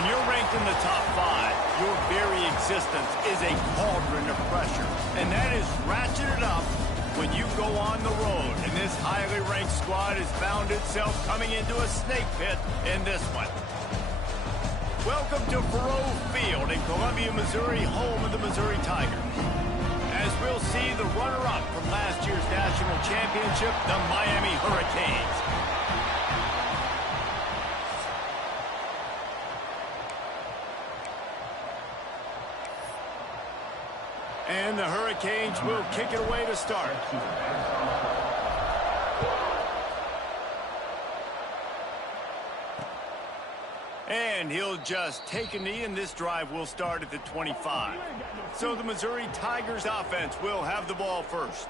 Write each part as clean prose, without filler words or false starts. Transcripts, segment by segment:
When you're ranked in the top 5, your very existence is a cauldron of pressure. And that is ratcheted up when you go on the road. And this highly ranked squad has found itself coming into a snake pit in this one. Welcome to Faurot Field in Columbia, Missouri, home of the Missouri Tigers. As we'll see the runner-up from last year's national championship, the Miami Hurricanes. And the Hurricanes will kick it away to start. And he'll just take a knee, and this drive will start at the 25. So the Missouri Tigers offense will have the ball first.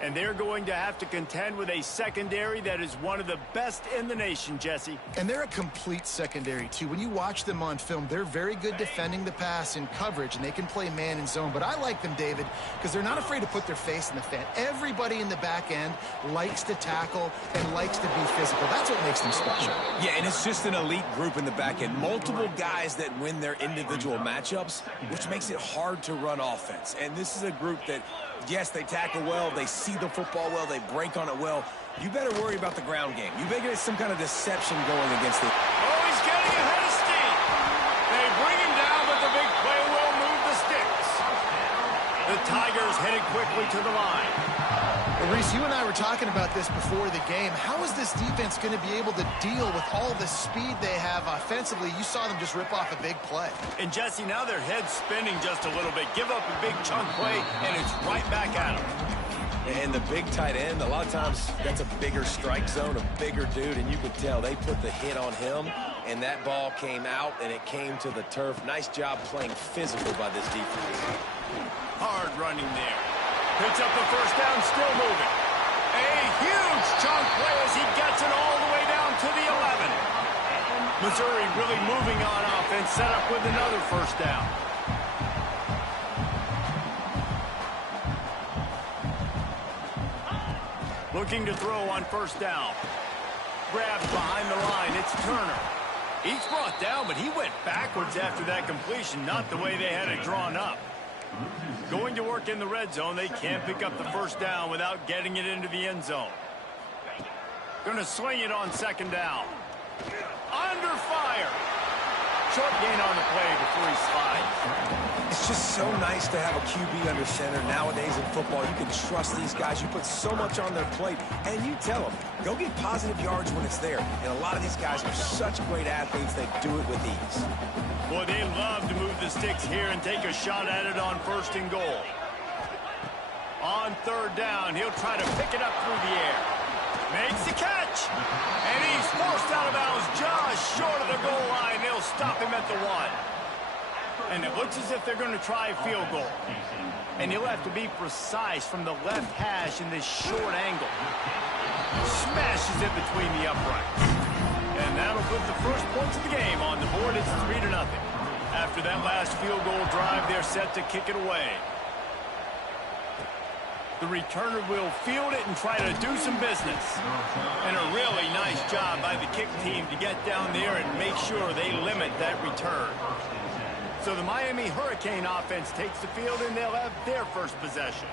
And they're going to have to contend with a secondary that is one of the best in the nation, Jesse. And they're a complete secondary, too. When you watch them on film, they're very good defending the pass in coverage, and they can play man and zone. But I like them, David, because they're not afraid to put their face in the fan. Everybody in the back end likes to tackle and likes to be physical. That's what makes them special. Yeah, and it's just an elite group in the back end. Multiple guys that win their individual matchups, which makes it hard to run offense. And this is a group that, yes, they tackle well, they see the football well, they break on it well. You better worry about the ground game. You better get some kind of deception going against it. Oh, he's getting ahead of steam. They bring him down, but the big play will move the sticks. The Tigers headed quickly to the line. Well, Reese, you and I were talking about this before the game. How is this defense going to be able to deal with all the speed they have offensively? You saw them just rip off a big play. And, Jesse, now their head's spinning just a little bit. Give up a big chunk play, and it's right back at them. And the big tight end, a lot of times that's a bigger strike zone, a bigger dude, and you could tell they put the hit on him, and that ball came out, and it came to the turf. Nice job playing physical by this defense. Hard running there. Picks up the first down, still moving. A huge chunk play as he gets it all the way down to the 11. Missouri really moving on offense, set up with another first down. Looking to throw on first down. Grabs behind the line. It's Turner. He's brought down, but he went backwards after that completion, not the way they had it drawn up. Going to work in the red zone. They can't pick up the first down without getting it into the end zone. Going to sling it on second down. Under fire. Short gain on the play before he slides. It's just so nice to have a QB under center. Nowadays in football, you can trust these guys. You put so much on their plate, and you tell them, go get positive yards when it's there. And a lot of these guys are such great athletes, they do it with ease. Boy, they love to move the sticks here and take a shot at it on first and goal. On third down, he'll try to pick it up through the air. Makes the catch. And he's forced out of bounds just short of the goal line. They'll stop him at the 1. And it looks as if they're going to try a field goal. And he'll have to be precise from the left hash in this short angle. Smashes it between the uprights. And that'll put the first points of the game on the board. It's 3-0. After that last field goal drive, they're set to kick it away. The returner will field it and try to do some business. And a really nice job by the kick team to get down there and make sure they limit that return. So the Miami Hurricane offense takes the field, and they'll have their first possession.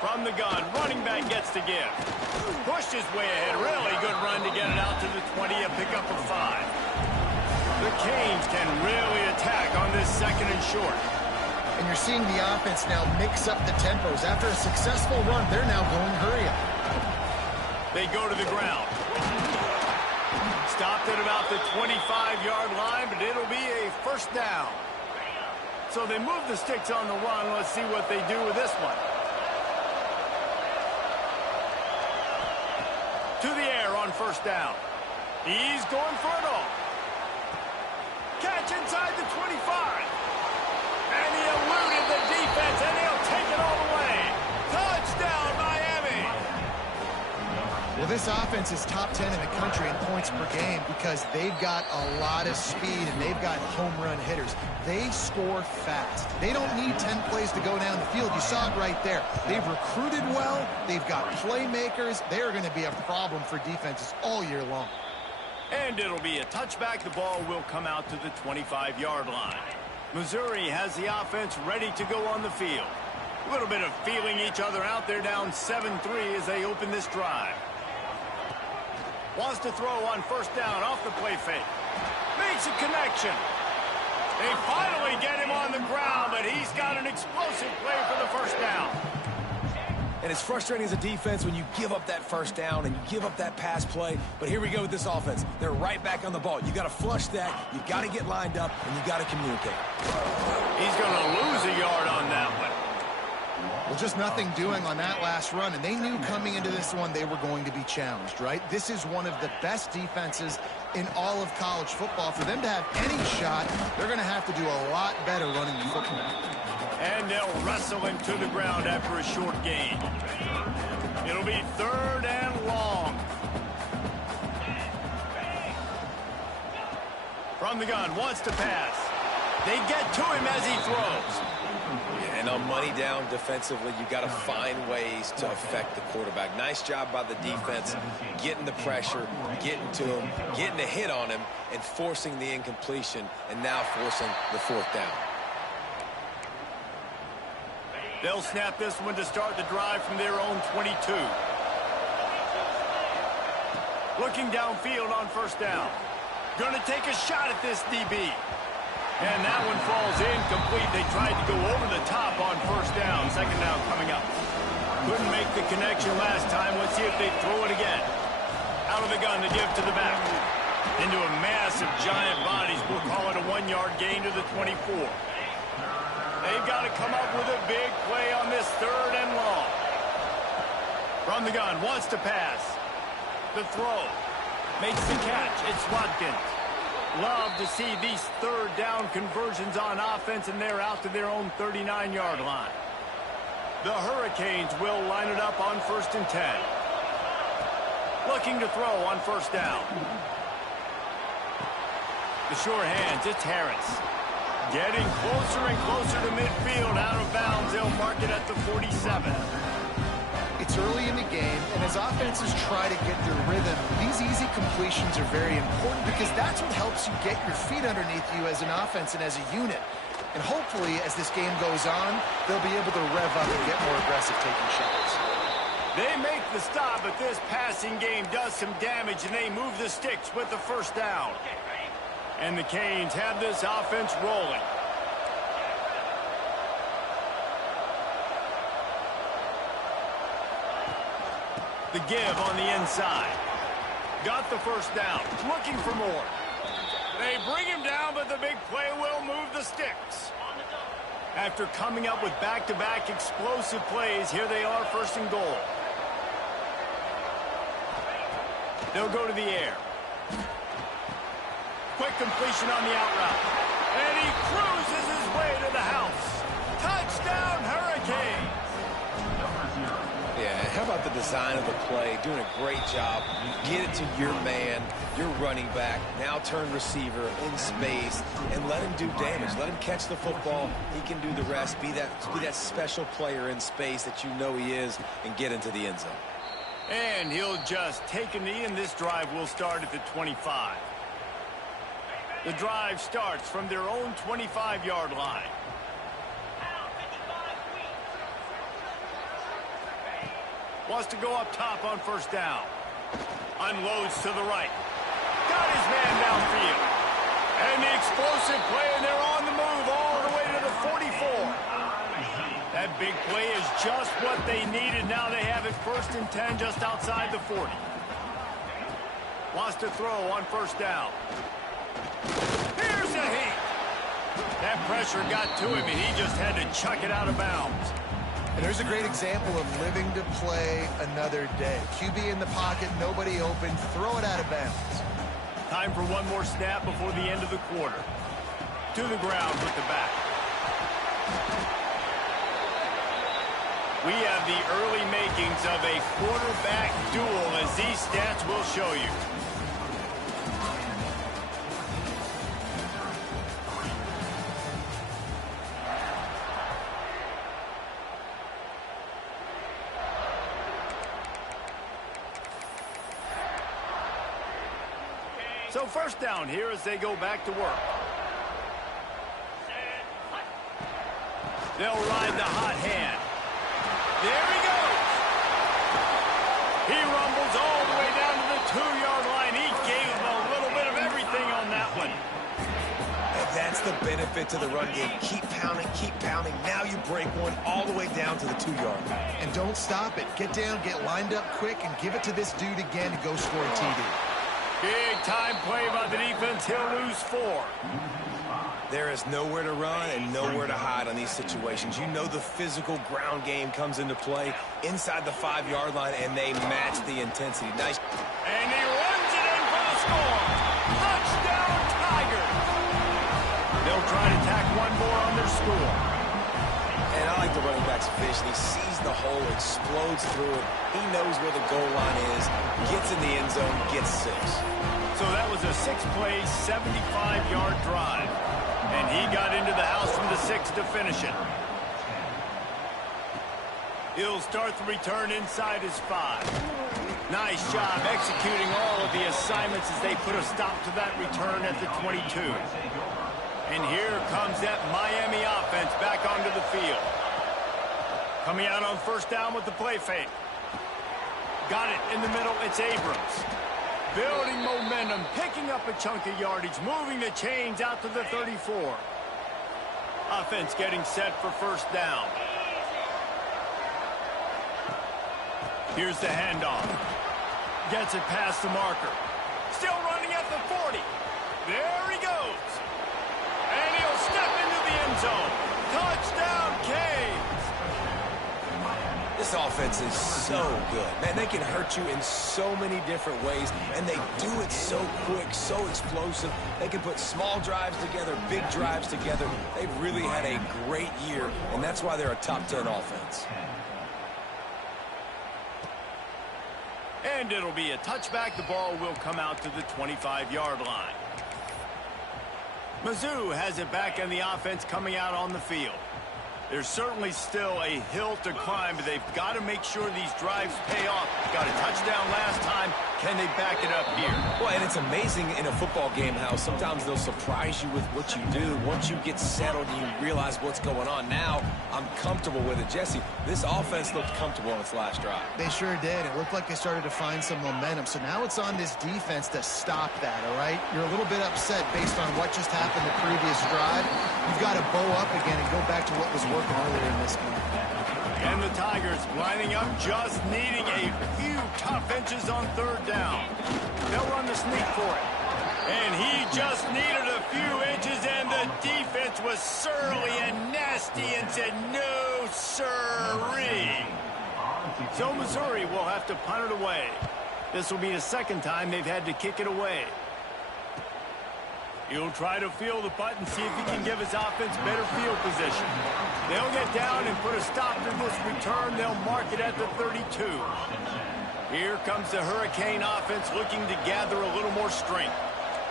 From the gun, running back gets to give. Pushed his way ahead. Really good run to get it out to the 20, a pickup of 5. The Canes can really attack on this second and short. And you're seeing the offense now mix up the tempos. After a successful run, they're now going hurry up. They go to the ground. Stopped at about the 25-yard line, but it'll be a first down. So they move the sticks on the run. Let's see what they do with this one. To the air on first down. He's going for it all. Catch inside the 25. And he eluded the defense, and he'll take it all the way. Touchdown, Miami. Well, this offense is top 10 in the country in points per game because they've got a lot of speed and they've got home run hitters. They score fast. They don't need 10 plays to go down the field. You saw it right there. They've recruited well. They've got playmakers. They're going to be a problem for defenses all year long. And it'll be a touchback. The ball will come out to the 25-yard line. Missouri has the offense ready to go on the field. A little bit of feeling each other out. They're down 7-3 as they open this drive. Wants to throw on first down off the play fake. Makes a connection. They finally get him on the ground, but he's got an explosive play for the first down. And it's frustrating as a defense when you give up that first down and you give up that pass play. But here we go with this offense. They're right back on the ball. You got to flush that. You got to get lined up, and you got to communicate. He's going to lose a yard on that one. Well, just nothing doing on that last run, and they knew coming into this one they were going to be challenged, right? This is one of the best defenses in all of college football. For them to have any shot, they're going to have to do a lot better running the football. And they'll wrestle him to the ground after a short gain. It'll be 3rd and long. From the gun, wants to pass. They get to him as he throws. And on money down defensively, you got to find ways to affect the quarterback. Nice job by the defense, getting the pressure, getting to him, getting a hit on him, and forcing the incompletion, and now forcing the 4th down. They'll snap this one to start the drive from their own 22. Looking downfield on first down. Going to take a shot at this DB. And that one falls incomplete. They tried to go over the top on first down. 2nd down coming up. Couldn't make the connection last time. Let's see if they throw it again. Out of the gun to give to the back. Into a mass of giant bodies. We'll call it a 1-yard gain to the 24. They've got to come up with a big play on this 3rd and long. From the gun, wants to pass. The throw. Makes the catch. It's Watkins. Love to see these 3rd down conversions on offense, and they're out to their own 39-yard line. The Hurricanes will line it up on 1st and 10. Looking to throw on first down. The sure hands, it's Harris. Getting closer and closer to midfield, out of bounds. They'll mark it at the 47. It's early in the game, and as offenses try to get their rhythm, these easy completions are very important because that's what helps you get your feet underneath you as an offense and as a unit. And hopefully, as this game goes on, they'll be able to rev up and get more aggressive taking shots. They make the stop, but this passing game does some damage, and they move the sticks with the first down. And the Canes have this offense rolling. The give on the inside. Got the first down. Looking for more. They bring him down, but the big play will move the sticks. After coming up with back-to-back explosive plays, here they are, 1st and goal. They'll go to the air. Quick completion on the out route. And he cruises his way to the house. Touchdown, Hurricanes! Yeah, how about the design of the play? Doing a great job. Get it to your man, your running back, now turn receiver in space, and let him do damage. Let him catch the football. He can do the rest. Be that special player in space that you know he is, and get into the end zone. And he'll just take a knee, and this drive will start at the 25. The drive starts from their own 25-yard line. Wants to go up top on first down. Unloads to the right. Got his man downfield. And the explosive play, and they're on the move all the way to the 44. That big play is just what they needed. Now they have it 1st and 10 just outside the 40. Wants to throw on first down. Here's a hit. That pressure got to him, and he just had to chuck it out of bounds. And there's a great example of living to play another day. QB in the pocket, nobody open, throw it out of bounds. Time for one more snap before the end of the quarter. To the ground with the back. We have the early makings of a quarterback duel, as these stats will show you. So first down here as they go back to work. They'll ride the hot hand. There he goes. He rumbles all the way down to the 2-yard line. He gave him a little bit of everything on that one. And that's the benefit to the run game. Keep pounding, keep pounding. Now you break one all the way down to the 2-yard line. And don't stop it. Get down, get lined up quick, and give it to this dude again to go score a TD. Big time play by the defense. He'll lose 4. There is nowhere to run and nowhere to hide on these situations. You know the physical ground game comes into play inside the 5-yard line, and they match the intensity. Nice. And he runs it in for the score. Touchdown, Tigers. They'll try to tack one more on their score. And I like the running back's vision. He sees the hole, explodes through it. He knows where the goal line is, gets in the end zone, gets 6. So that was a 6-play, 75-yard drive. And he got into the house from the 6 to finish it. He'll start the return inside his 5. Nice job executing all of the assignments as they put a stop to that return at the 22. And here comes that Miami offense back onto the field. Coming out on first down with the play fake. Got it in the middle. It's Abrams. Building momentum, picking up a chunk of yardage, moving the chains out to the 34. Offense getting set for first down. Here's the handoff. Gets it past the marker. Still running at the 40. There he goes. And he'll step into the end zone. Touchdown, Canes. This offense is so good. Man, they can hurt you in so many different ways, and they do it so quick, so explosive. They can put small drives together, big drives together. They've really had a great year, and that's why they're a top 10 offense. And it'll be a touchback. The ball will come out to the 25-yard line. Mizzou has it back in the offense coming out on the field. There's certainly still a hill to climb, but they've got to make sure these drives pay off. Got a touchdown last time. Can they back it up here? Well, and it's amazing in a football game how sometimes they'll surprise you with what you do. Once you get settled and you realize what's going on, now I'm comfortable with it. Jesse, this offense looked comfortable on its last drive. They sure did. It looked like they started to find some momentum. So now it's on this defense to stop that, all right? You're a little bit upset based on what just happened the previous drive. You've got to bow up again and go back to what was working earlier in this game. And the Tigers lining up, just needing a few tough inches on third down. They'll run the sneak for it. And he just needed a few inches, and the defense was surly and nasty and said, no, sirree. So Missouri will have to punt it away. This will be the second time they've had to kick it away. He'll try to field the punt and see if he can give his offense better field position. They'll get down and put a stop to this return. They'll mark it at the 32. Here comes the Hurricane offense looking to gather a little more strength.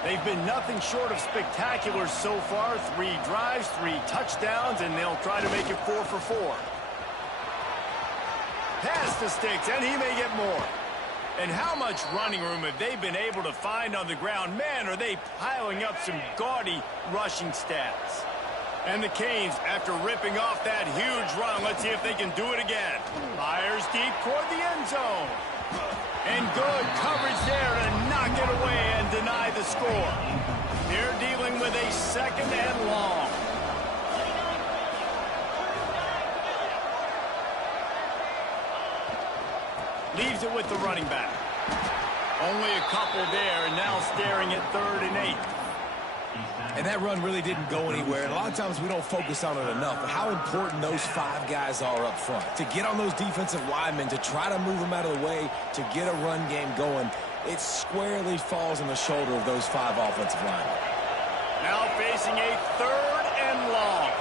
They've been nothing short of spectacular so far. 3 drives, 3 touchdowns, and they'll try to make it 4 for 4. Pass the sticks, and he may get more. And how much running room have they been able to find on the ground? Man, are they piling up some gaudy rushing stats. And the Canes, after ripping off that huge run, let's see if they can do it again. Fires deep toward the end zone. And good coverage there to knock it away and deny the score. They're dealing with a second and long. Leaves it with the running back. Only a couple there, and now staring at 3rd and 8. And that run really didn't go anywhere. And a lot of times we don't focus on it enough. But how important those 5 guys are up front. To get on those defensive linemen, to try to move them out of the way, to get a run game going, it squarely falls on the shoulder of those 5 offensive linemen. Now facing a 3rd and long.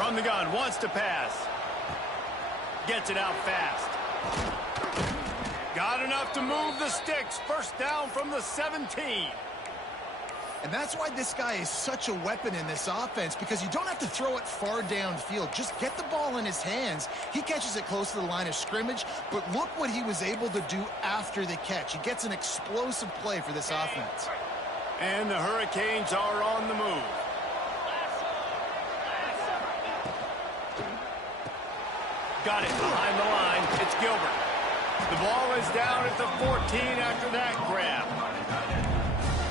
From the gun, wants to pass. Gets it out fast. Got enough to move the sticks. First down from the 17. And that's why this guy is such a weapon in this offense, because you don't have to throw it far downfield. Just get the ball in his hands. He catches it close to the line of scrimmage, but look what he was able to do after the catch. He gets an explosive play for this offense. And the Hurricanes are on the move. Got it behind the line. It's Gilbert. The ball is down at the 14 after that grab.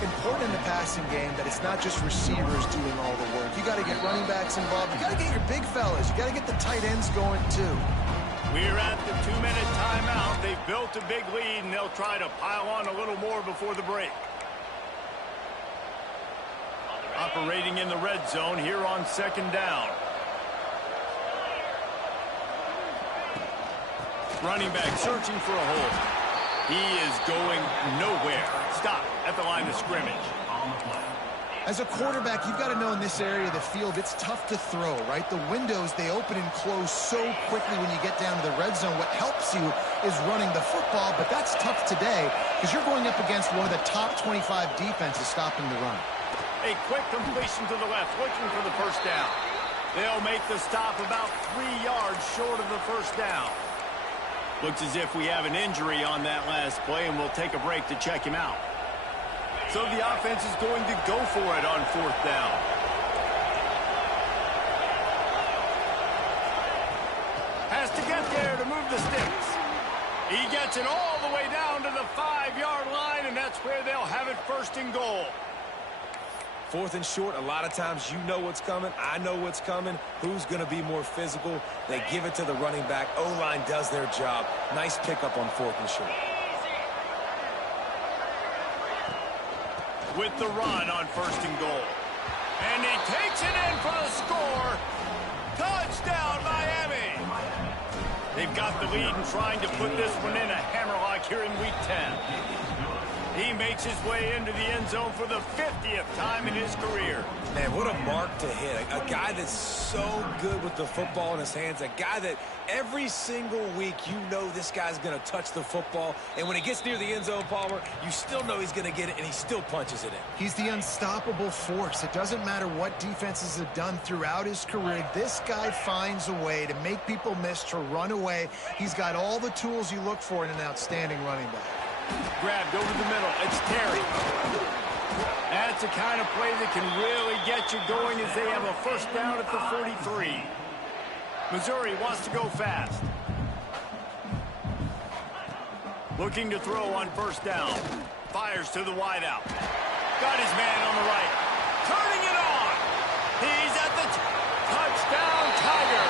Important in the passing game that it's not just receivers doing all the work. You got to get running backs involved. You got to get your big fellas. You got to get the tight ends going too. We're at the 2-minute timeout. They've built a big lead, and they'll try to pile on a little more before the break. Operating in the red zone here on second down. Running back searching for a hole. He is going nowhere. Stop at the line of scrimmage. As a quarterback, you've got to know in this area of the field, it's tough to throw, right? The windows, they open and close so quickly when you get down to the red zone. What helps you is running the football, but that's tough today because you're going up against one of the top 25 defenses stopping the run. A quick completion to the left, looking for the first down. They'll make the stop about 3 yards short of the first down. Looks as if we have an injury on that last play, and we'll take a break to check him out. So the offense is going to go for it on fourth down. Has to get there to move the sticks. He gets it all the way down to the 5-yard line, and that's where they'll have it first and goal. Fourth and short, a lot of times you know what's coming. I know what's coming. Who's going to be more physical? They give it to the running back. O-line does their job. Nice pickup on fourth and short. With the run on first and goal. And he takes it in for the score. Touchdown, Miami. They've got the lead and trying to put this one in a hammerlock here in Week 10. He makes his way into the end zone for the 50th time in his career. Man, what a mark to hit. A guy that's so good with the football in his hands. A guy that every single week you know this guy's going to touch the football. And when he gets near the end zone, Palmer, you still know he's going to get it, and he still punches it in. He's the unstoppable force. It doesn't matter what defenses have done throughout his career. This guy finds a way to make people miss, to run away. He's got all the tools you look for in an outstanding running back. Grabbed over the middle. It's Terry. That's the kind of play that can really get you going as they have a first down at the 43. Missouri wants to go fast. Looking to throw on first down. Fires to the wideout. Got his man on the right. Turning it on. He's at the touchdown Tiger.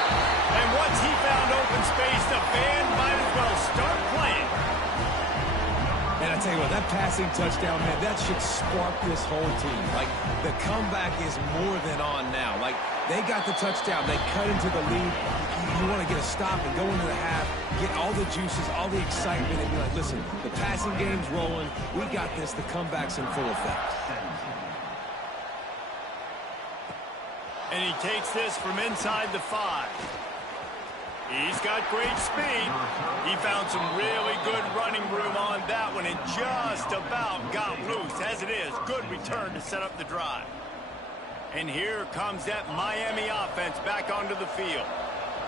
And once he found open space, the band might as well start playing. And I tell you what, that passing touchdown, man, that should spark this whole team. Like, the comeback is more than on now. Like, they got the touchdown. They cut into the lead. You want to get a stop and go into the half, get all the juices, all the excitement, and be like, listen, the passing game's rolling. We got this. The comeback's in full effect. And he takes this from inside the 5. He's got great speed. He found some really good running room on that one and just about got loose. As it is, good return to set up the drive. And here comes that Miami offense back onto the field.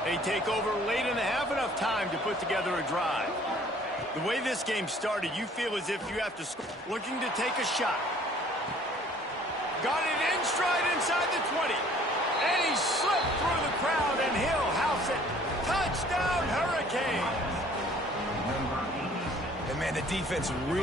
They take over late in the half, enough time to put together a drive. The way this game started, you feel as if you have to score. Looking to take a shot. Got it in stride inside the 20. And he slipped through the crowd, and he'll house it. Touchdown, Hurricanes! And, man, the defense really...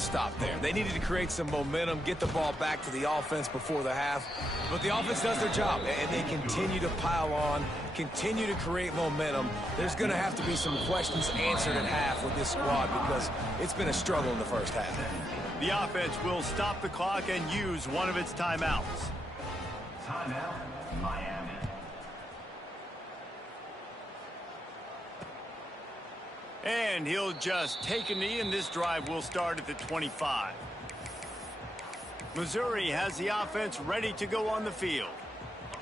stop there. They needed to create some momentum, get the ball back to the offense before the half. But the offense does their job, and they continue to pile on, continue to create momentum. There's going to have to be some questions answered at half with this squad because it's been a struggle in the first half. The offense will stop the clock and use one of its timeouts. Timeout, Miami. And he'll just take a knee, and this drive will start at the 25. Missouri has the offense ready to go on the field.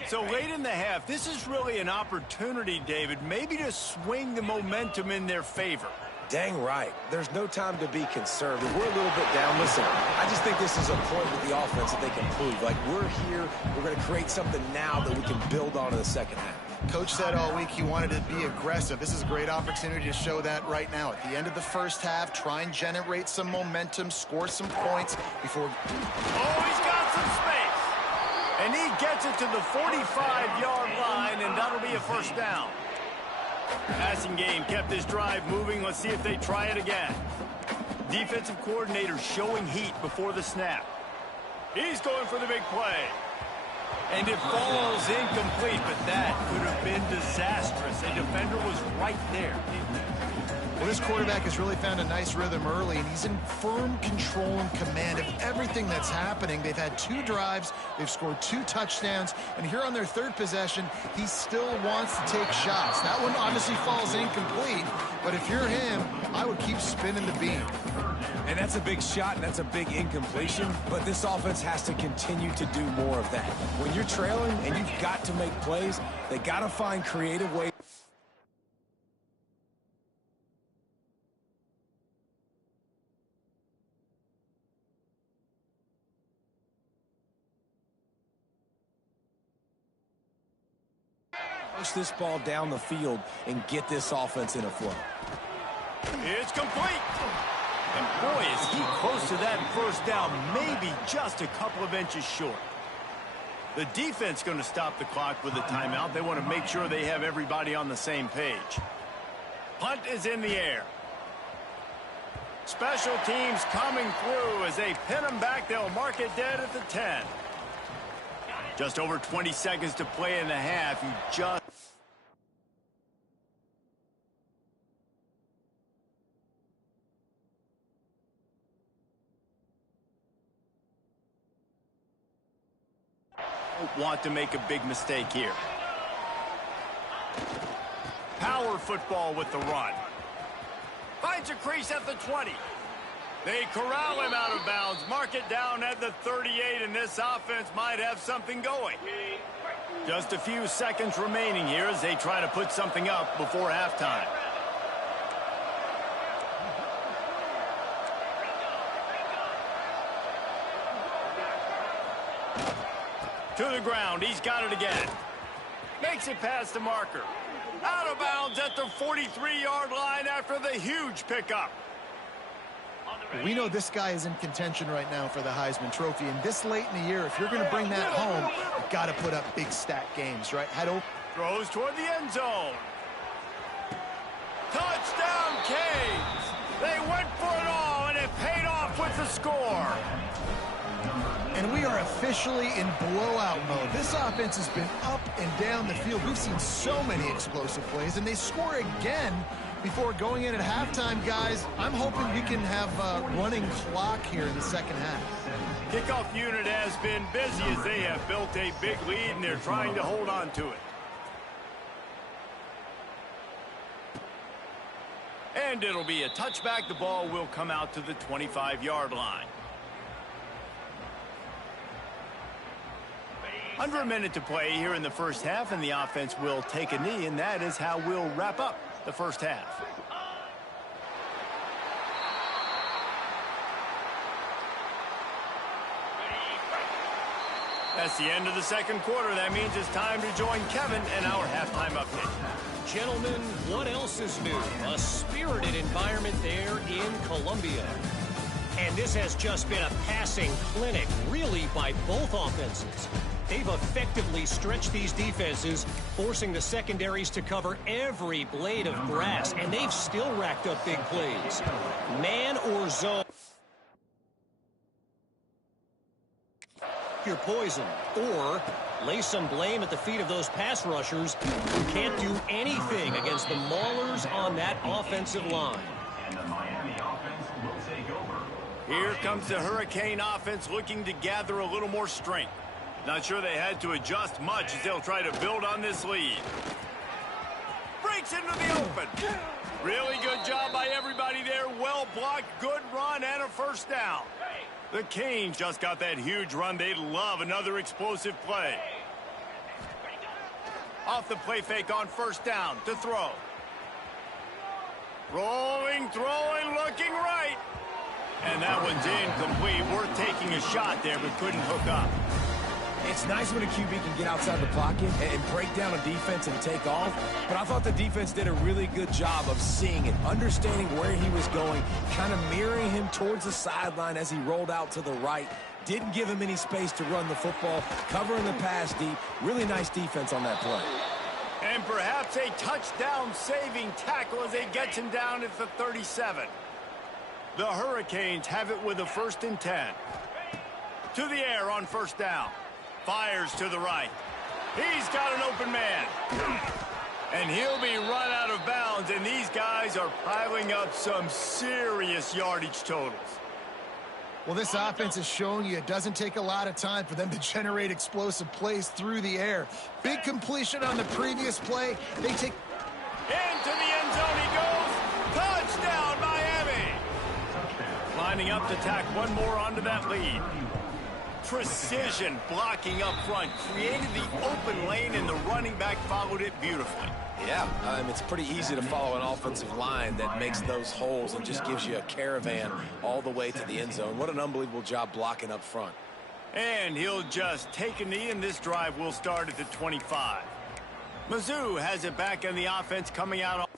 So late in the half, this is really an opportunity, David, maybe to swing the momentum in their favor. Dang right. There's no time to be conservative. We're a little bit down. Listen, I just think this is a point with the offense that they can prove. Like, we're here, we're going to create something now that we can build on in the second half. Coach said all week he wanted to be aggressive. This is a great opportunity to show that right now. At the end of the first half, try and generate some momentum, score some points before... Oh, he's got some space. And he gets it to the 45-yard line, and that'll be a first down. Passing game kept this drive moving. Let's see if they try it again. Defensive coordinator showing heat before the snap. He's going for the big play. And it falls incomplete, but that could have been disastrous. A defender was right there. Well, this quarterback has really found a nice rhythm early, and he's in firm control and command of everything that's happening. They've had 2 drives, they've scored 2 touchdowns, and here on their 3rd possession, he still wants to take shots. That one obviously falls incomplete, but if you're him, I would keep spinning the beam. And that's a big shot, and that's a big incompletion, but this offense has to continue to do more of that. When you're trailing and you've got to make plays, they got to find creative ways. Push this ball down the field and get this offense in a flow. It's complete. And boy, is he close to that first down, maybe just a couple of inches short. The defense going to stop the clock with a timeout. They want to make sure they have everybody on the same page. Punt is in the air. Special teams coming through as they pin them back. They'll mark it dead at the 10. Just over 20 seconds to play in the half. You just... want to make a big mistake here. Power football with the run. Finds a crease at the 20. They corral him out of bounds, mark it down at the 38, and this offense might have something going. Just a few seconds remaining here as they try to put something up before halftime. To the ground, he's got it again. Makes it past the marker. Out of bounds at the 43-yard line after the huge pickup. We know this guy is in contention right now for the Heisman Trophy, and this late in the year, if you're going to bring that home, you've got to put up big stat games, right? Throws toward the end zone. Touchdown, Canes! They went for it all, and it paid off with the score. And we are officially in blowout mode. This offense has been up and down the field. We've seen so many explosive plays, and they score again before going in at halftime, guys. I'm hoping we can have a running clock here in the second half. Kickoff unit has been busy as they have built a big lead, and they're trying to hold on to it. And it'll be a touchback. The ball will come out to the 25-yard line. Under a minute to play here in the first half, and the offense will take a knee, and that is how we'll wrap up the first half. That's the end of the second quarter. That means it's time to join Kevin and our halftime update. Gentlemen, what else is new? A spirited environment there in Columbia. And this has just been a passing clinic, really, by both offenses. They've effectively stretched these defenses, forcing the secondaries to cover every blade of grass, and they've still racked up big plays. Man or zone. your poison, or lay some blame at the feet of those pass rushers who can't do anything against the maulers on that offensive line. And the Miami offense will take over. Here comes the Hurricane offense looking to gather a little more strength. Not sure they had to adjust much as they'll try to build on this lead. Breaks into the open. Really good job by everybody there. Well blocked, good run, and a first down. The Canes just got that huge run. They'd love another explosive play. Off the play fake on first down to throw. Rolling, throwing, looking right. And that one's incomplete. Worth taking a shot there, but couldn't hook up. It's nice when a QB can get outside the pocket and break down a defense and take off, but I thought the defense did a really good job of seeing it, understanding where he was going, kind of mirroring him towards the sideline as he rolled out to the right. Didn't give him any space to run the football, covering the pass deep. Really nice defense on that play. And perhaps a touchdown-saving tackle as they get him down at the 37. The Hurricanes have it with a 1st and 10. To the air on first down. Fires to the right. He's got an open man. And he'll be run out of bounds, and these guys are piling up some serious yardage totals. Well, this offense is showing you it doesn't take a lot of time for them to generate explosive plays through the air. Big completion on the previous play. They take... Into the end zone he goes. Touchdown, Miami. Lining up to tack one more onto that lead. Precision blocking up front. Created the open lane, and the running back followed it beautifully. Yeah, it's pretty easy to follow an offensive line that makes those holes and just gives you a caravan all the way to the end zone. What an unbelievable job blocking up front. And he'll just take a knee, and this drive will start at the 25. Mizzou has it back on the offense coming out on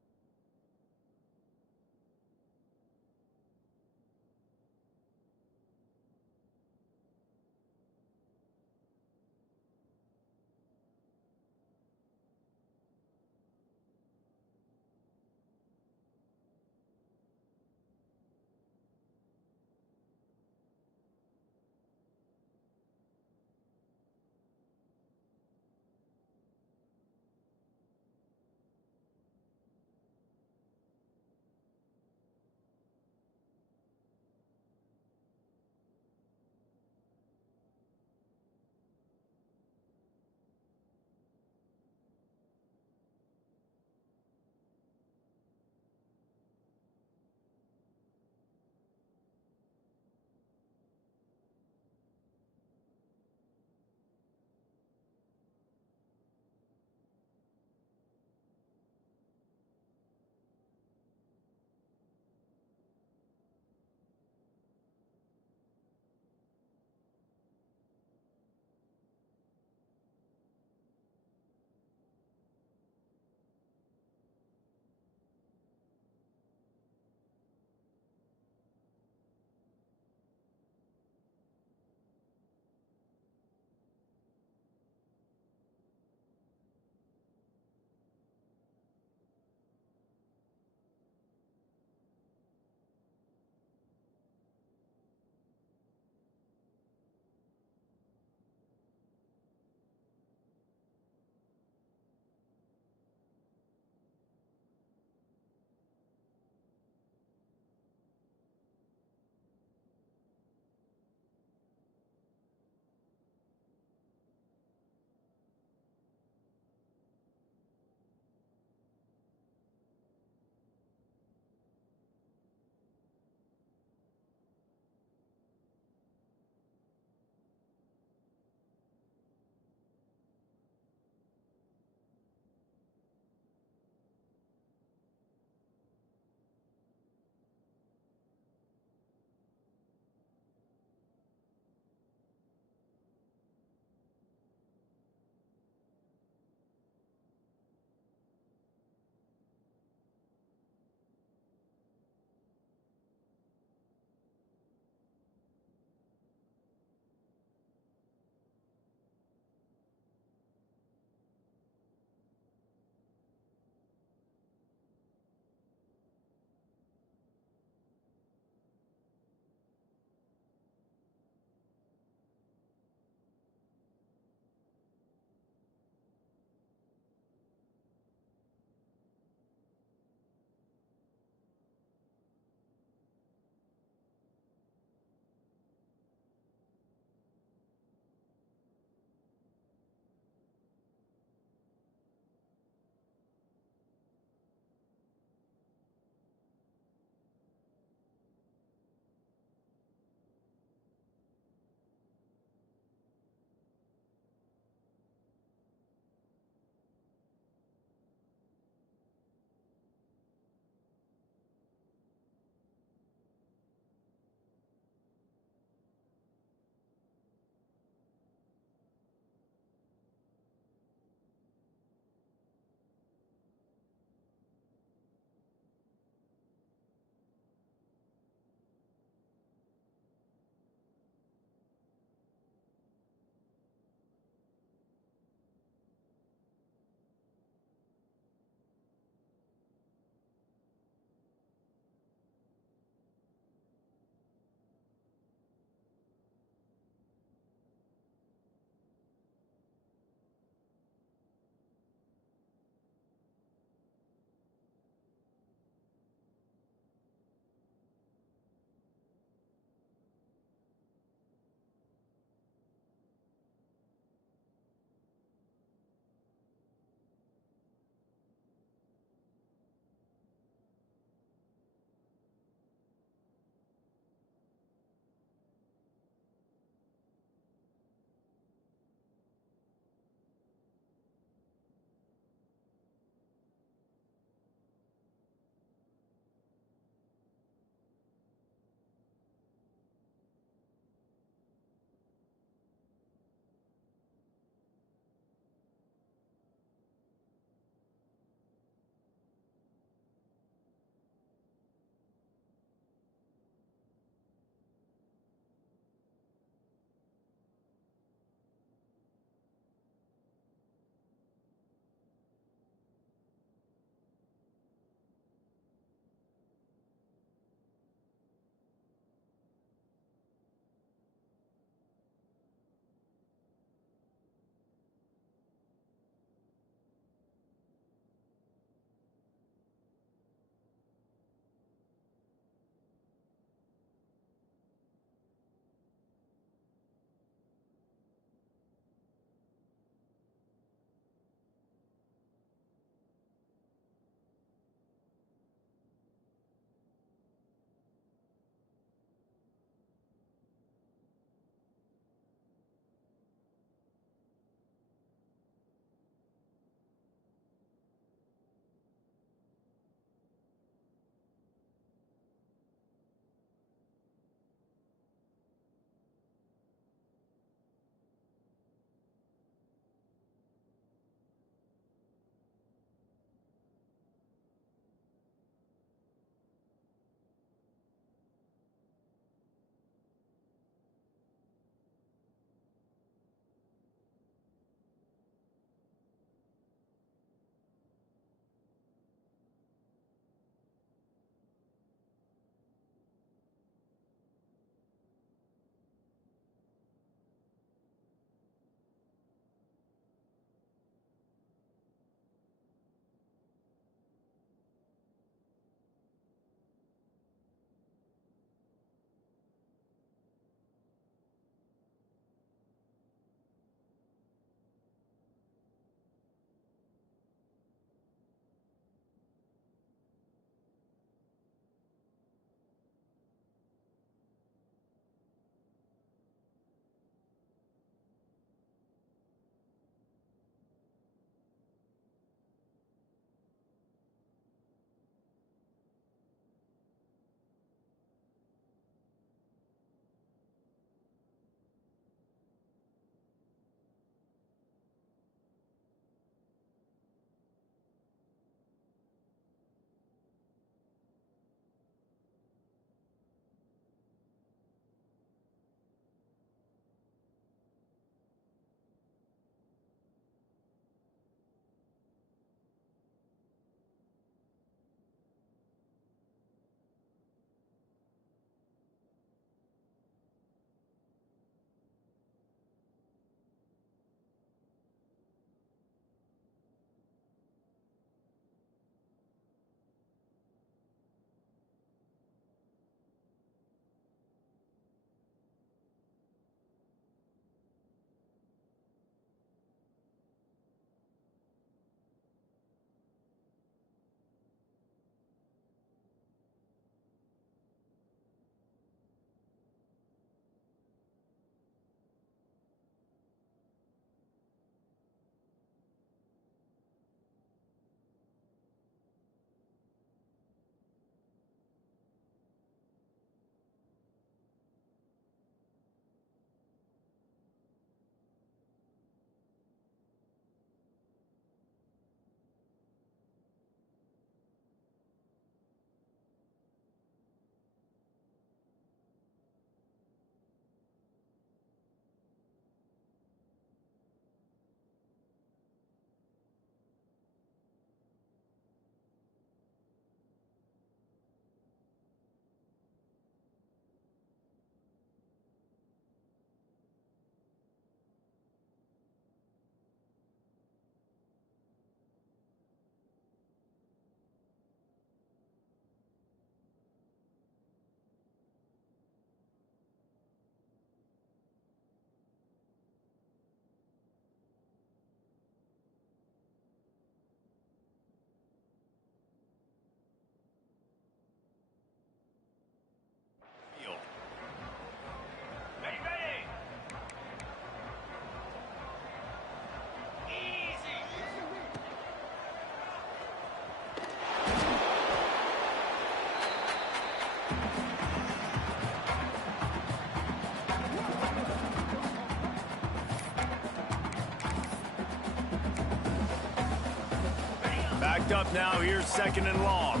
back up now. Here's 2nd and long.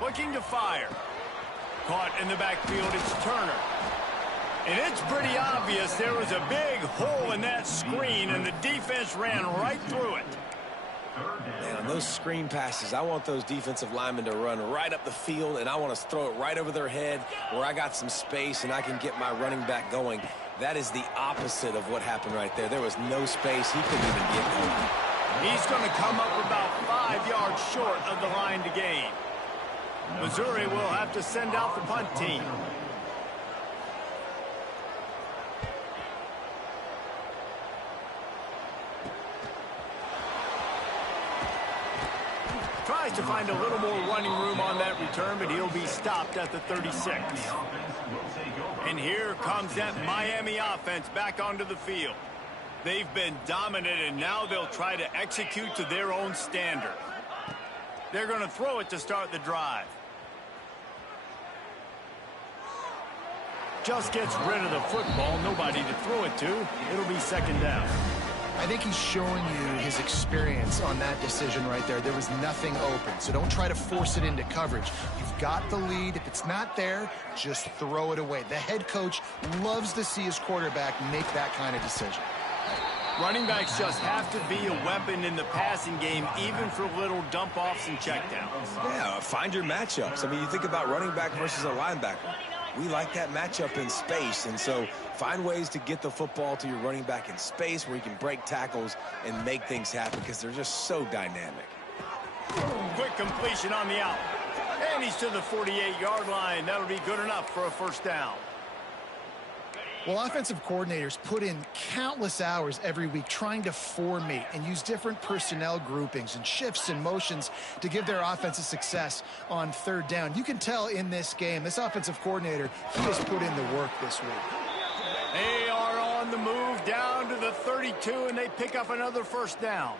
Looking to fire. Caught in the backfield, it's Turner. And it's pretty obvious there was a big hole in that screen, and the defense ran right through it. Man, on those screen passes, I want those defensive linemen to run right up the field, and I want to throw it right over their head where I got some space and I can get my running back going. That is the opposite of what happened right there. There was no space. He couldn't even get going. He's going to come up about 5 yards short of the line to gain. Missouri will have to send out the punt team. Tries to find a little more running room on that return, but he'll be stopped at the 36. And here comes that Miami offense back onto the field. They've been dominant, and now they'll try to execute to their own standard. They're going to throw it to start the drive. Just gets rid of the football, nobody to throw it to. It'll be 2nd down. I think he's showing you his experience on that decision right there. There was nothing open, so don't try to force it into coverage. You've got the lead. If it's not there, just throw it away. The head coach loves to see his quarterback make that kind of decision. Running backs just have to be a weapon in the passing game, even for little dump-offs and checkdowns. Yeah, find your matchups. I mean, you think about running back versus a linebacker. We like that matchup in space, and so find ways to get the football to your running back in space where you can break tackles and make things happen because they're just so dynamic. Quick completion on the out. And he's to the 48-yard line. That'll be good enough for a 1st down. Well, offensive coordinators put in countless hours every week trying to formate and use different personnel groupings and shifts and motions to give their offensive success on 3rd down. You can tell in this game, this offensive coordinator, he has put in the work this week. They are on the move down to the 32, and they pick up another 1st down.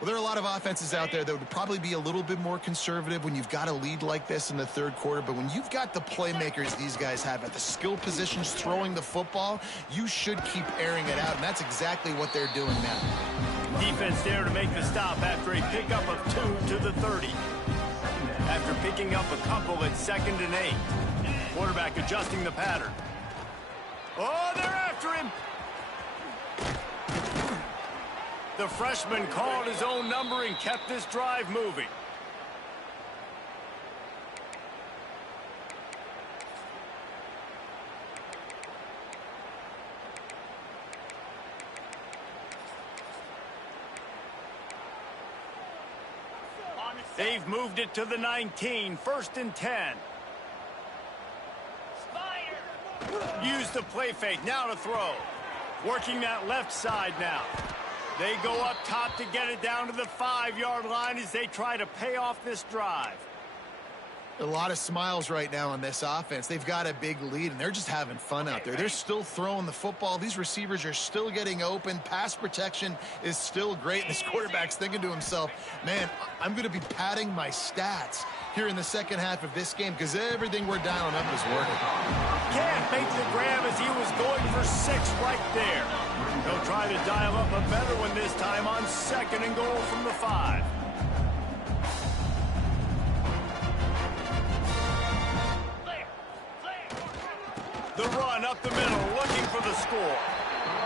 Well, there are a lot of offenses out there that would probably be a little bit more conservative when you've got a lead like this in the 3rd quarter. But when you've got the playmakers these guys have at the skill positions throwing the football, you should keep airing it out. And that's exactly what they're doing now. Defense there to make the stop after a pickup of 2 to the 30. After picking up a couple at 2nd and 8. Quarterback adjusting the pattern. Oh, they're after him. The freshman called his own number and kept this drive moving. They've moved it to the 19, 1st and 10. Use the play fake, now to throw. Working that left side now. They go up top to get it down to the 5-yard line as they try to pay off this drive. A lot of smiles right now on this offense. They've got a big lead, and they're just having fun out there. They're still throwing the football. These receivers are still getting open. Pass protection is still great. And this quarterback's thinking to himself, man, I'm going to be padding my stats here in the 2nd half of this game because everything we're dialing up is working. Can't make the grab as he was going for 6 right there. He'll try to dial up a better one this time on 2nd and goal from the 5. The run up the middle, looking for the score.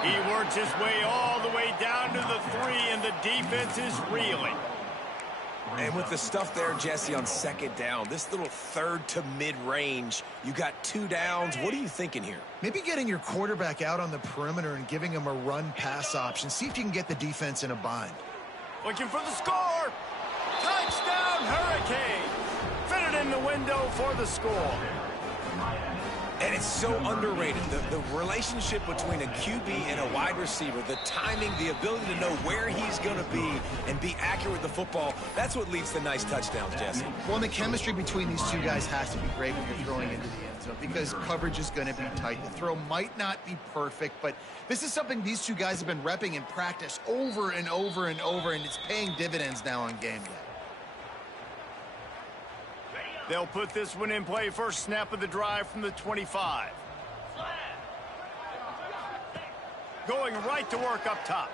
He works his way all the way down to the 3, and the defense is reeling. And with the stuff there, Jesse, on 2nd down, this little 3rd to mid-range, you got 2 downs. What are you thinking here? Maybe getting your quarterback out on the perimeter and giving him a run-pass option. See if you can get the defense in a bind. Looking for the score. Touchdown, Hurricane. Fitted in the window for the score. And it's so underrated. The relationship between a QB and a wide receiver, the timing, the ability to know where he's going to be and be accurate with the football, that's what leads to nice touchdowns, Jesse. Well, and the chemistry between these two guys has to be great when you're throwing into the end zone because coverage is going to be tight. The throw might not be perfect, but this is something these two guys have been repping in practice over and over and over, and it's paying dividends now on game day. They'll put this one in play. First snap of the drive from the 25. Going right to work up top.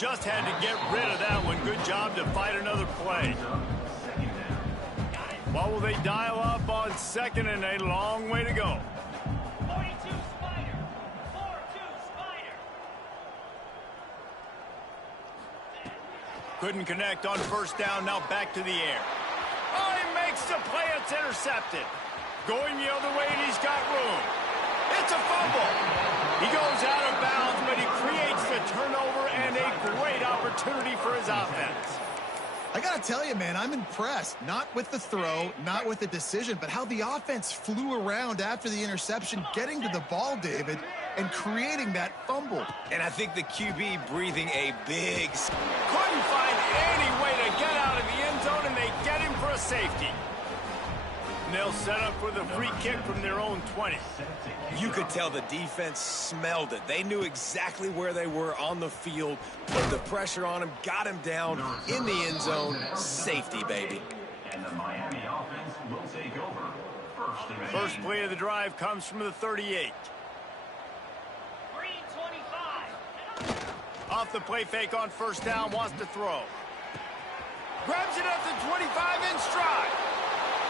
Just had to get rid of that one. Good job to fight another play. What will they dial up on second and a long way to go? 42 Spider. 4-2 Spider. Couldn't connect on first down. Now back to the air. Oh, he makes the play. It's intercepted. Going the other way, and he's got room. It's a fumble. He goes out of bounds, but he creates the turnover and a great opportunity for his offense. I got to tell you, man, I'm impressed. Not with the throw, not with the decision, but how the offense flew around after the interception, getting to the ball, David, and creating that fumble. And I think the QB breathing a big... Couldn't find any way to get out of the end zone, and they get him for a safety. And they'll set up for the free kick from their own 20. You could tell the defense smelled it. They knew exactly where they were on the field, put the pressure on him, got him down in the end zone. Safety, baby. And the Miami offense will take over. First play of the drive comes from the 38. Green 25. Off the play fake on first down, wants to throw. Grabs it at the 25 in stride.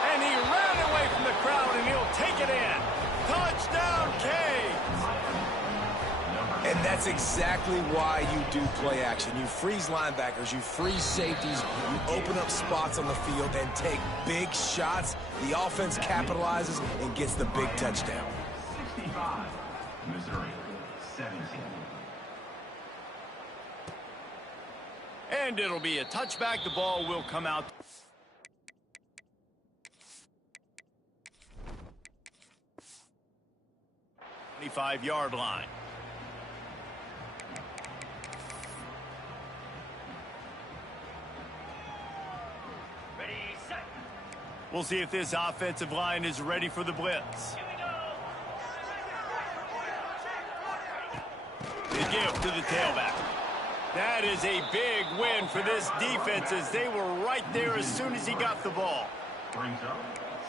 And he ran away from the crowd, and he'll take it in. Touchdown, Canes! And that's exactly why you do play action. You freeze linebackers, you freeze safeties, you open up spots on the field and take big shots. The offense capitalizes and gets the big touchdown. 65, Missouri, 17. And it'll be a touchback. The ball will come out. 25-yard line. Ready, set. We'll see if this offensive line is ready for the blitz. Here we go. The give to the tailback. That is a big win for this defense, as they were right there as soon as he got the ball. Brings up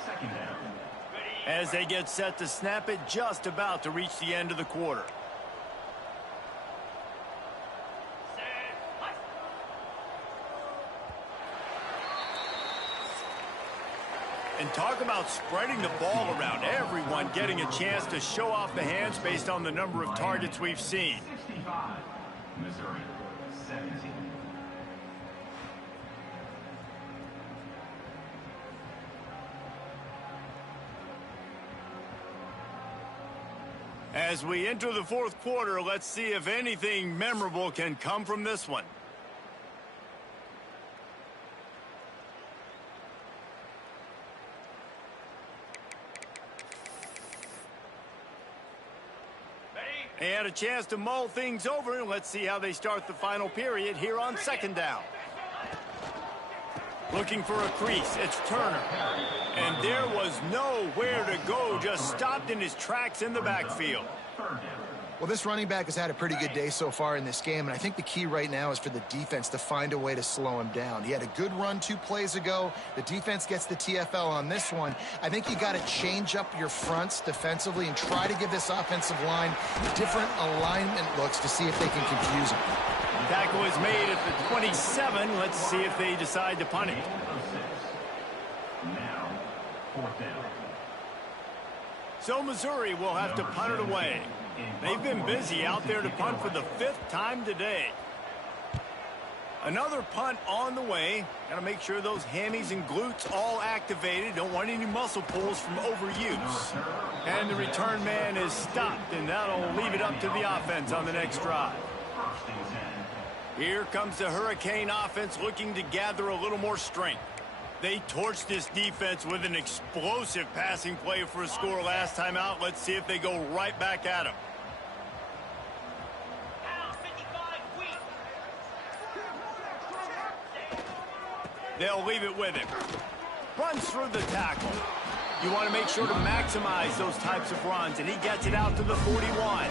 second down. As they get set to snap it, just about to reach the end of the quarter. Set. Hut. And talk about spreading the ball around. Everyone getting a chance to show off the hands based on the number of targets we've seen. 65, Missouri, 17. As we enter the fourth quarter, let's see if anything memorable can come from this one. They had a chance to mull things over, and let's see how they start the final period here on second down. Looking for a crease, it's Turner. And there was nowhere to go, just stopped in his tracks in the backfield. Well, this running back has had a pretty good day so far in this game, and I think the key right now is for the defense to find a way to slow him down. He had a good run 2 plays ago. The defense gets the TFL on this one. I think you got to change up your fronts defensively and try to give this offensive line different alignment looks to see if they can confuse him. Tackle is made at the 27. Let's see if they decide to punt it. Now, fourth down. So Missouri will have to punt it away. They've been busy out there to punt for the 5th time today. Another punt on the way. Got to make sure those hammies and glutes all activated. Don't want any muscle pulls from overuse. And the return man is stopped, and that'll leave it up to the offense on the next drive. First and 10. Here comes the Hurricane offense looking to gather a little more strength. They torched this defense with an explosive passing play for a score last time out. Let's see if they go right back at him. Down 55 weak. They'll leave it with him. Runs through the tackle. You want to make sure to maximize those types of runs, and he gets it out to the 41.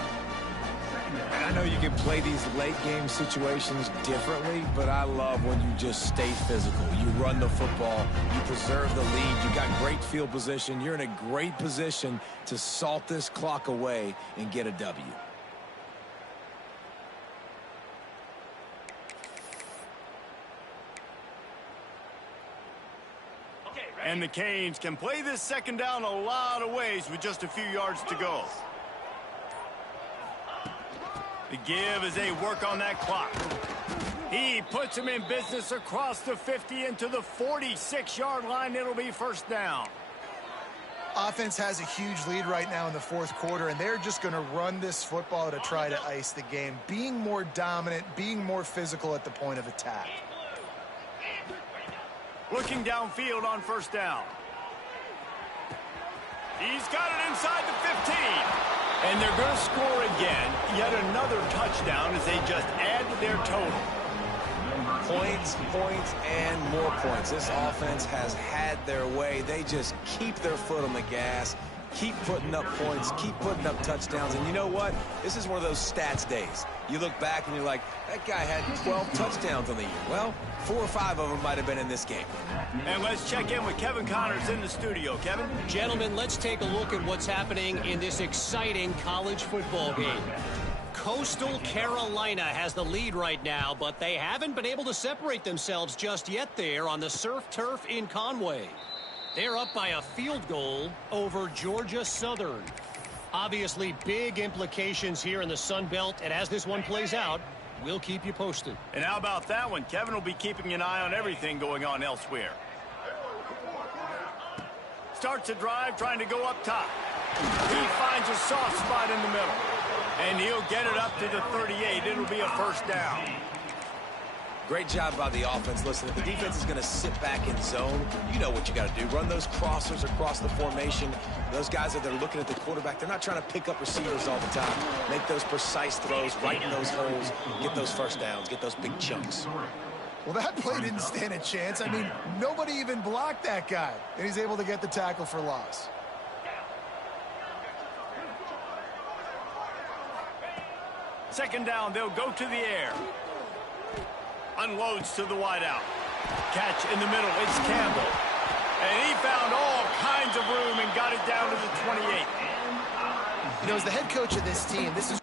And I know you can play these late game situations differently, but I love when you just stay physical. You run the football, you preserve the lead, you got great field position, you're in a great position to salt this clock away and get a W. And the Canes can play this second down a lot of ways with just a few yards to go. The give as they work on that clock. He puts him in business across the 50 into the 46-yard line. It'll be first down. Offense has a huge lead right now in the fourth quarter, and they're just going to run this football to try to ice the game, being more dominant, being more physical at the point of attack. Looking downfield on first down. He's got it inside the 15. And they're going to score again. Yet another touchdown as they just add to their total. Points, points, and more points. This offense has had their way. They just keep their foot on the gas, keep putting up points, keep putting up touchdowns. And you know what? This is one of those stats days. You look back and you're like, that guy had 12 touchdowns on the year. Well, 4 or 5 of them might have been in this game. And let's check in with Kevin Connors in the studio. Kevin? Gentlemen, let's take a look at what's happening in this exciting college football game. Coastal Carolina has the lead right now, but they haven't been able to separate themselves just yet there on the surf turf in Conway. They're up by a field goal over Georgia Southern. Obviously, big implications here in the Sun Belt, and as this one plays out, we'll keep you posted. And how about that one? Kevin will be keeping an eye on everything going on elsewhere. Starts a drive trying to go up top. He finds a soft spot in the middle. And he'll get it up to the 38. It'll be a first down. Great job by the offense. Listen, if the defense is going to sit back in zone, you know what you got to do. Run those crossers across the formation. Those guys that they're looking at the quarterback, they're not trying to pick up receivers all the time. Make those precise throws, right in those holes, get those first downs, get those big chunks. Well, that play didn't stand a chance. I mean, nobody even blocked that guy, and he's able to get the tackle for loss. Second down, they'll go to the air. Unloads to the wideout. Catch in the middle, it's Campbell. And he found all kinds of room and got it down to the 28. You know, as the head coach of this team, this is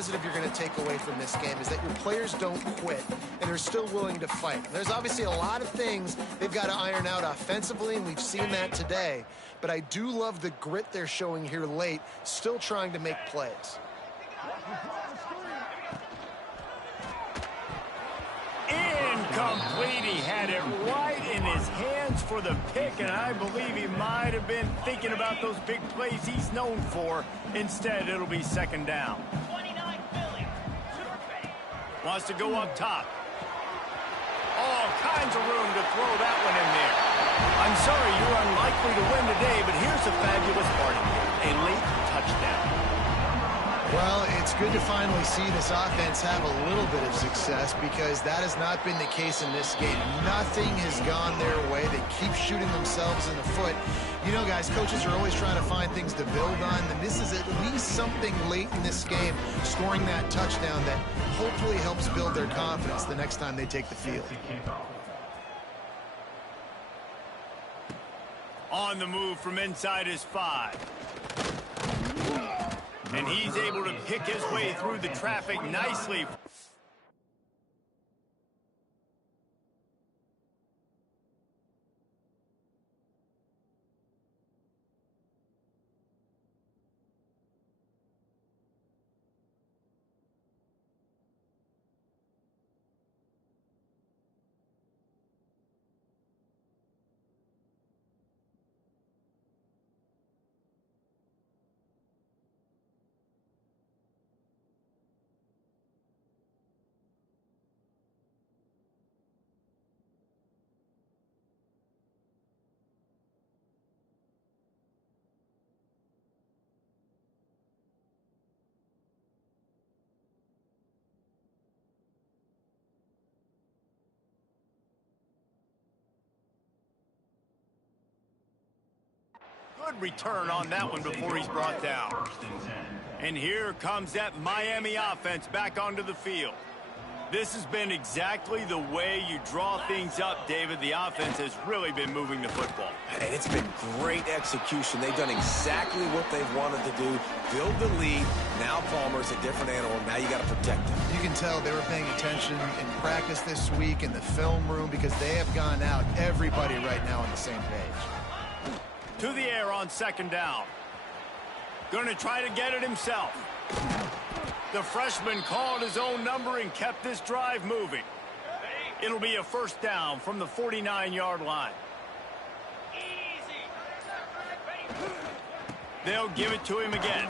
positive you're going to take away from this game is that your players don't quit and they're still willing to fight. There's obviously a lot of things they've got to iron out offensively, and we've seen that today. But I do love the grit they're showing here late, still trying to make plays. Incomplete. He had it right in his hands for the pick, and I believe he might have been thinking about those big plays he's known for. Instead, it'll be second down. 29 Philly. Wants to go up top. All kinds of room to throw that one in there. I'm sorry you're unlikely to win today, but here's the fabulous part of it. A late touchdown. Well, it's good to finally see this offense have a little bit of success because that has not been the case in this game. Nothing has gone their way. They keep shooting themselves in the foot. You know, guys, coaches are always trying to find things to build on, and this is at least something late in this game, scoring that touchdown that hopefully helps build their confidence the next time they take the field. On the move from inside his 5. And he's able to pick his way through the traffic nicely. Good return on that one before he's brought down. And here comes that Miami offense back onto the field. This has been exactly the way you draw things up, David. The offense has really been moving the football. And it's been great execution. They've done exactly what they've wanted to do. Build the lead. Now Palmer's a different animal. Now you got to protect him. You can tell they were paying attention in practice this week in the film room because they have gone out, everybody right now on the same page. To the air on second down. Going to try to get it himself. The freshman called his own number and kept this drive moving. It'll be a first down from the 49-yard line. They'll give it to him again.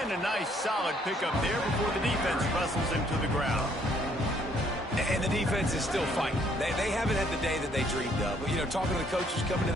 And a nice solid pickup there before the defense wrestles him to the ground. And the defense is still fighting. They haven't had the day that they dreamed of. But, you know, talking to the coaches coming in.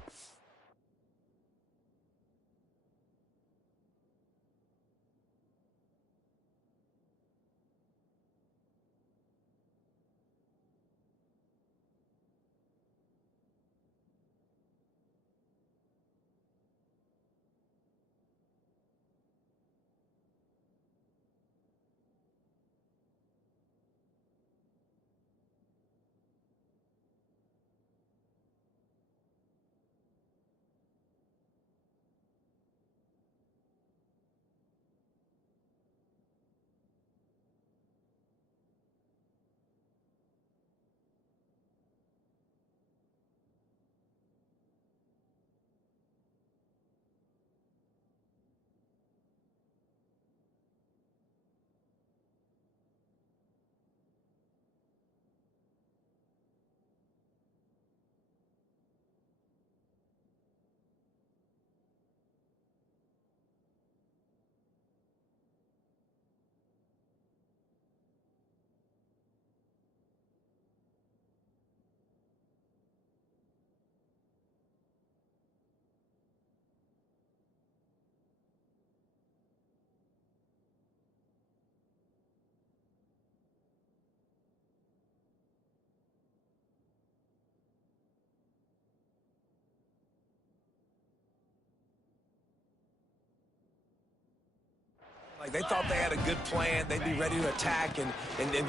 Like they thought they had a good plan. They'd be ready to attack and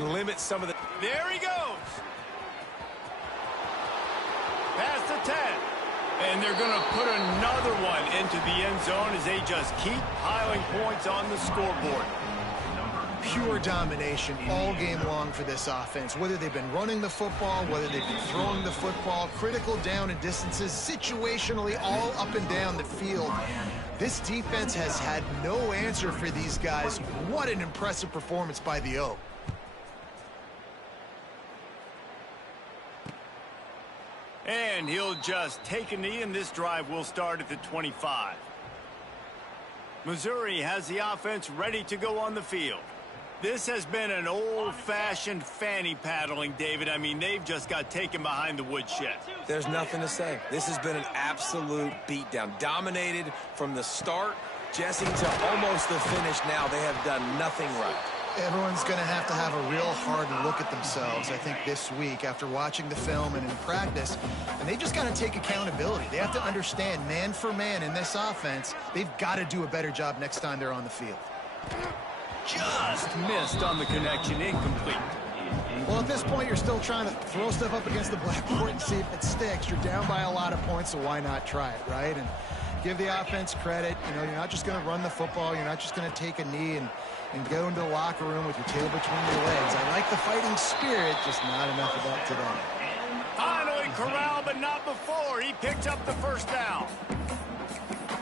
limit some of the... There he goes. Past the 10. And they're going to put another one into the end zone as they just keep piling points on the scoreboard. pure domination all game long for this offense. Whether they've been running the football, whether they've been throwing the football, critical down and distances, situationally all up and down the field. This defense has had no answer for these guys. What an impressive performance by the O. And he'll just take a knee, and this drive will start at the 25. Missouri has the offense ready to go on the field. This has been an old-fashioned fanny paddling, David. I mean, they've just got taken behind the woodshed. There's nothing to say. This has been an absolute beatdown. Dominated from the start, Jesse, to almost the finish now. They have done nothing right. Everyone's going to have a real hard look at themselves, I think, this week after watching the film and in practice. And they just got to take accountability. They have to understand, man for man in this offense, they've got to do a better job next time they're on the field. Just missed on the connection, incomplete. Well, at this point, you're still trying to throw stuff up against the blackboard and see if it sticks. You're down by a lot of points, so why not try it, right? And give the offense credit. You know, you're not just going to run the football. You're not just going to take a knee and go into the locker room with your tail between your legs. I like the fighting spirit, just not enough of that today. Finally corralled, but not before. He picked up the first down.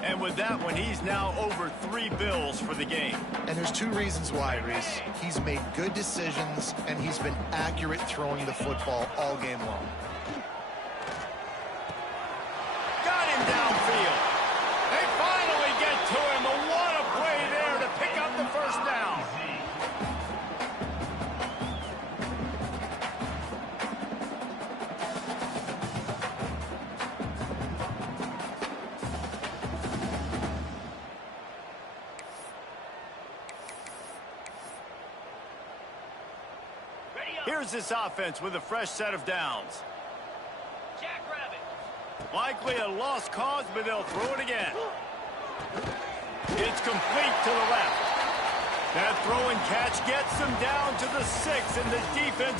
And with that one, he's now over 3 bills for the game. And there's 2 reasons why, Reese. He's made good decisions, and he's been accurate throwing the football all game long. Got him downfield. They finally get to him. But what a play there to pick up the first down. Here's this offense with a fresh set of downs. Jackrabbit. Likely a lost cause, but they'll throw it again. It's complete to the left. That throw and catch gets them down to the 6, and the defense is